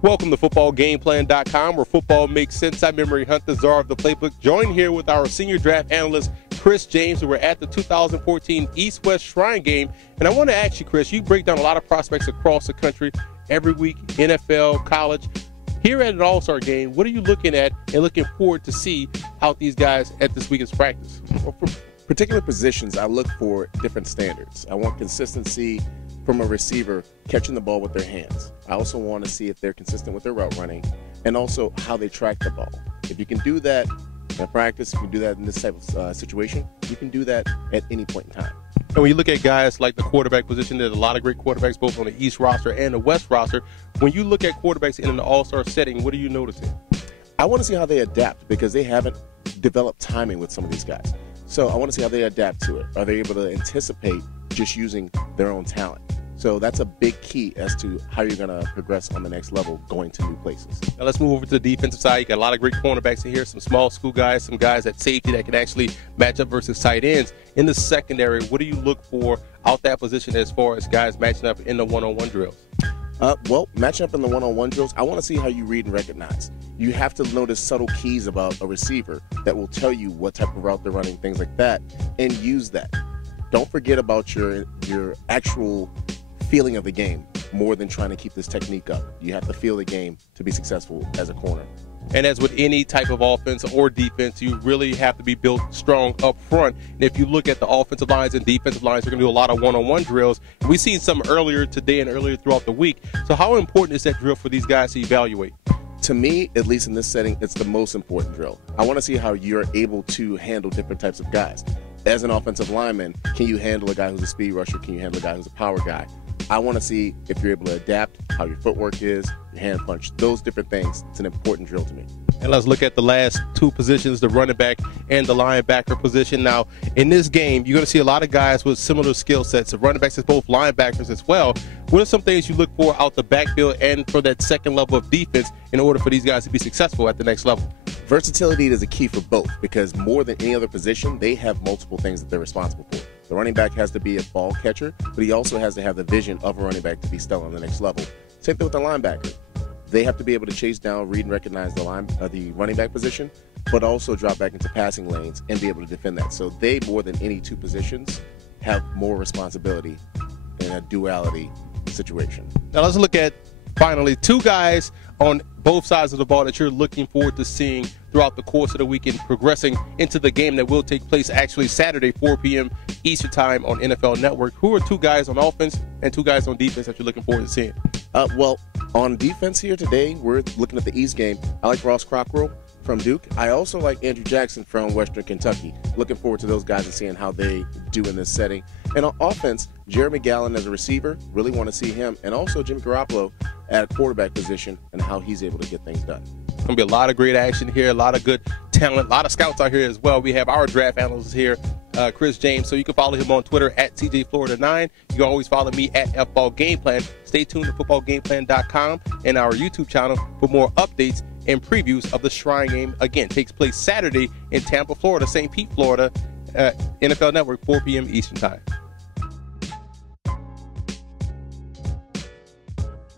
Welcome to footballgameplan.com, where football makes sense. I'm Memory Hunt, the czar of the playbook, joined here with our senior draft analyst, Chris James, and we're at the 2014 East-West Shrine Game. And I want to ask you, Chris, you break down a lot of prospects across the country every week, NFL, college. Here at an All-Star Game, what are you looking at and looking forward to see out these guys at this weekend's practice? Well, for particular positions, I look for different standards. I want consistency from a receiver catching the ball with their hands. I also want to see if they're consistent with their route running and also how they track the ball. If you can do that in practice, if you can do that in this type of situation, you can do that at any point in time. And when you look at guys like the quarterback position, there's a lot of great quarterbacks both on the East roster and the West roster. When you look at quarterbacks in an all-star setting, what are you noticing? I want to see how they adapt because they haven't developed timing with some of these guys. So I want to see how they adapt to it. Are they able to anticipate just using their own talent? So that's a big key as to how you're going to progress on the next level going to new places. Now let's move over to the defensive side. You got a lot of great cornerbacks in here, some small school guys, some guys at safety that can actually match up versus tight ends. In the secondary, what do you look for out that position as far as guys matching up in the one-on-one drills? Well, matching up in the one-on-one drills, I want to see how you read and recognize. You have to notice subtle keys about a receiver that will tell you what type of route they're running, things like that, and use that. Don't forget about your actual feeling of the game more than trying to keep this technique up. You have to feel the game to be successful as a corner. And as with any type of offense or defense, you really have to be built strong up front. And if you look at the offensive lines and defensive lines, they're going to do a lot of one-on-one drills. We've seen some earlier today and earlier throughout the week. So how important is that drill for these guys to evaluate? To me, at least in this setting, it's the most important drill. I want to see how you're able to handle different types of guys. As an offensive lineman, can you handle a guy who's a speed rusher? Can you handle a guy who's a power guy? I want to see if you're able to adapt, how your footwork is, your hand punch, those different things. It's an important drill to me. And let's look at the last two positions, the running back and the linebacker position. Now, in this game, you're going to see a lot of guys with similar skill sets. The running backs is both linebackers as well. What are some things you look for out the backfield and for that second level of defense in order for these guys to be successful at the next level? Versatility is a key for both because more than any other position, they have multiple things that they're responsible for. The running back has to be a ball catcher, but he also has to have the vision of a running back to be stellar on the next level. Same thing with the linebacker. They have to be able to chase down, read, and recognize the running back position, but also drop back into passing lanes and be able to defend that. So they, more than any two positions, have more responsibility in a duality situation. Now let's look at, finally, two guys on both sides of the ball that you're looking forward to seeing throughout the course of the weekend, progressing into the game that will take place actually Saturday, 4 p.m. Eastern Time on NFL Network. Who are two guys on offense and two guys on defense that you're looking forward to seeing? Well, on defense here today, we're looking at the East game. I like Ross Cockrell from Duke. I also like Andrew Jackson from Western Kentucky. Looking forward to those guys and seeing how they do in this setting. And on offense, Jeremy Gallen as a receiver, really want to see him. And also Jimmy Garoppolo at a quarterback position and how he's able to get things done. It's going to be a lot of great action here, a lot of good talent, a lot of scouts out here as well. We have our draft analyst here, Chris James, so you can follow him on Twitter at TJFlorida9. You can always follow me at FBallGamePlan. Stay tuned to footballgameplan.com and our YouTube channel for more updates and previews of the Shrine Game. Again, takes place Saturday in Tampa, Florida, St. Pete, Florida, NFL Network, 4 p.m. Eastern Time.